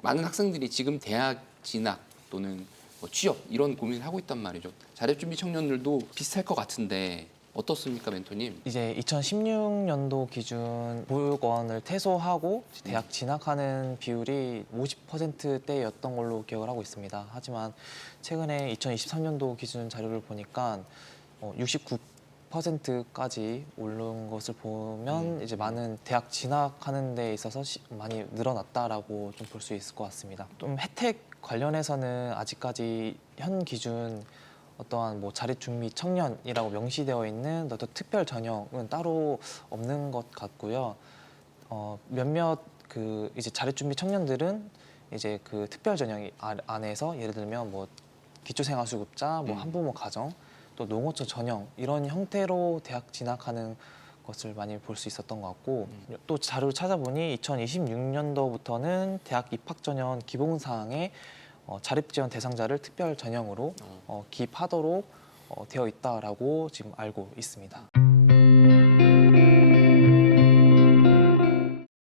많은 학생들이 지금 대학 진학 또는 뭐 취업 이런 고민을 하고 있단 말이죠. 자립준비 청년들도 비슷할 것 같은데 어떻습니까, 멘토님? 이제 2016년도 기준 보육원을 퇴소하고 대학 진학하는 비율이 50%대였던 걸로 기억을 하고 있습니다. 하지만 최근에 2023년도 기준 자료를 보니까 어, 69% 까지 오른 것을 보면 이제 많은 대학 진학하는 데 있어서 시- 많이 늘어났다라고 좀 볼 수 있을 것 같습니다. 좀 혜택 관련해서는 아직까지 현 기준 어떠한 뭐 자립 준비 청년이라고 명시되어 있는 어떤 특별 전형은 따로 없는 것 같고요. 어, 몇몇 그 이제 자립 준비 청년들은 이제 그 특별 전형 아- 안에서 예를 들면 뭐 기초생활수급자, 뭐 음. 한부모 가정, 또 농어촌 전형 이런 형태로 대학 진학하는 것을 많이 볼 수 있었던 것 같고 또 자료를 찾아보니 2026년도부터는 대학 입학 전형 기본 사항에 어, 자립 지원 대상자를 특별 전형으로 어. 어, 기입하도록 어, 되어 있다라고 지금 알고 있습니다.